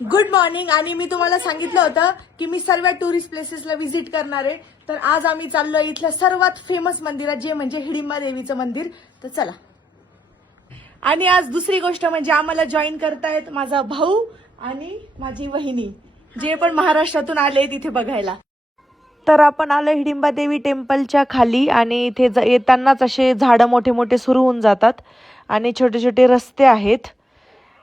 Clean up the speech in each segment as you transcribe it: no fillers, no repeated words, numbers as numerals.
Good morning. आणि मी तुम्हाला सांगितलं होतं की मी सर्व टुरिस्ट प्लेसेसला व्हिजिट करणार आहे. तर आज आम्ही चाललो इथल्या सर्वात फेमस मंदिरात, जे म्हणजे हिडिंबा देवीचं मंदिर. तर चला. आणि आज दुसरी गोष्ट म्हणजे आम्हाला जॉईन करतायत माझा भाऊ आणि माझी वहिनी, जे पण महाराष्ट्रातून आले तिथे बघायला. तर आपण आलो हिडिंबा देवी टेम्पलच्या खाली आणि इथे येतानाच असे झाडं मोठे मोठे सुरू होऊन जातात आणि छोटे छोटे रस्ते आहेत.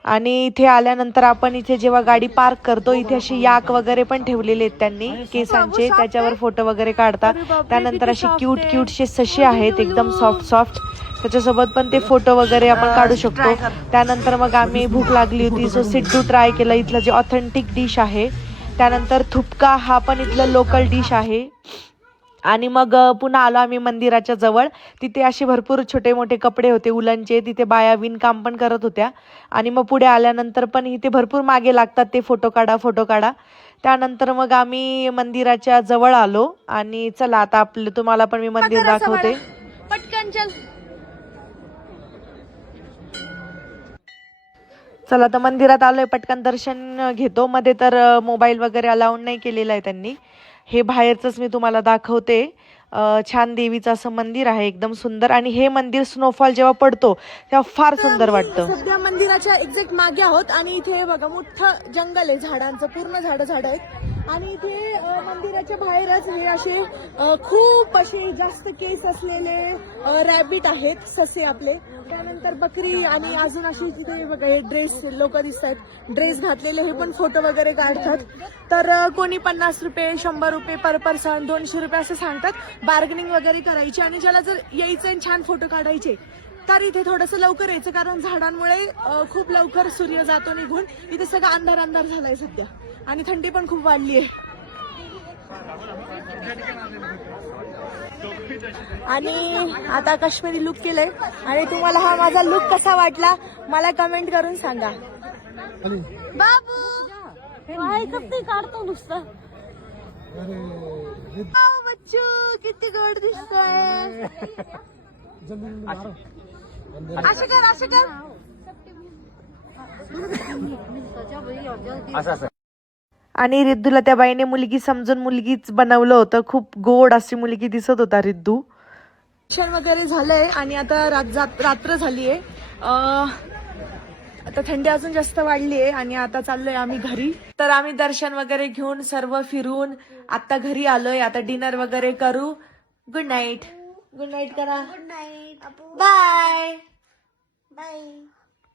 आणि इथे आल्यानंतर आपण इथे जेव्हा गाडी पार्क करतो, इथे अशी याक वगैरे पण ठेवलेले आहेत त्यांनी केसांचे, त्याच्यावर फोटो वगैरे काढतात. त्यानंतर अशी क्यूट क्यूटशे ससे आहेत, एकदम सॉफ्ट सॉफ्ट, त्याच्यासोबत पण ते फोटो वगैरे आपण काढू शकतो. त्यानंतर मग आम्ही भूक लागली होती सो सिड्डू ट्राय केलं, इथलं जे ऑथेंटिक डिश आहे. त्यानंतर थुपका हा पण इथलं लोकल डिश आहे. आणि मग पुन्हा आलो आम्ही मंदिराच्या जवळ. तिथे असे भरपूर छोटे मोठे कपडे होते उलनचे, तिथे बाया विणकाम पण करत होत्या. आणि मग पुढे आल्यानंतर पण इथे भरपूर मागे लागतात ते फोटो काढा फोटो काढा. त्यानंतर मग आम्ही मंदिराच्या जवळ आलो आणि चला आता आपलं तुम्हाला पण मी मंदिर दाखवते. पटकन चल. चला तर मंदिरात आलोय, पटकन दर्शन घेतो. मध्ये तर मोबाईल वगैरे अलाउड नाही केलेला आहे त्यांनी. हे बाहेरच मी तुम्हाला दाखवते. छान देवीचं असं मंदिर आहे, एकदम सुंदर. आणि हे मंदिर स्नोफॉल जेव्हा पडतो तेव्हा फार सुंदर वाटतं. सध्या मंदिराच्या एक्झॅक्ट मागे आहोत आणि इथे बघा मोठं जंगल आहे झाडांचं, पूर्ण झाड आहेत. आणि इथे मंदिराच्या बाहेरच हे असे खूप असे जास्त केस असलेले रॅबिट आहेत, ससे आपले. त्यानंतर बकरी आणि अजून अशी तिथे बघा हे ड्रेस लोक दिसत आहेत, ड्रेस घातलेले, हे पण फोटो वगैरे काढतात. तर कोणी 50 रुपये 100 रुपये पर पर्सन, 200 रुपये असं सांगतात. बार्गेनिंग वगैरे करायची. आणि ज्याला जर यायचं आणि छान फोटो काढायचे तर इथे थोडंसं लवकर यायचं, कारण झाडांमुळे खूप लवकर सूर्य जातो निघून. इथे सगळं अंधार अंधार झालाय सध्या आणि थंडी पण खूप वाढली आहे. आणि आता काश्मीरी लुक केलंय. आणि तुम्हाला हा माझा लुक कसा वाटला मला कमेंट करून सांगा. बाबू काढतो नुसतं. बच्चू किती गोड दिसतोय. असं कर असं कर. आणि रिद्धूला त्या बाईने मुलगी समजून मुलगीच बनवलं होतं. खूप गोड अशी मुलगी दिसत होता रिद्धू. दर्शन वगैरे झालंय आणि आता रात्र झालीये. आता थंडी अजून जास्त वाढली आहे आणि आता चाललोय आम्ही घरी. तर आम्ही दर्शन वगैरे घेऊन सर्व फिरून आता घरी आलोय. आता डिनर वगैरे करू. Good night. गुड नाईट करा. Good night. Bye bye.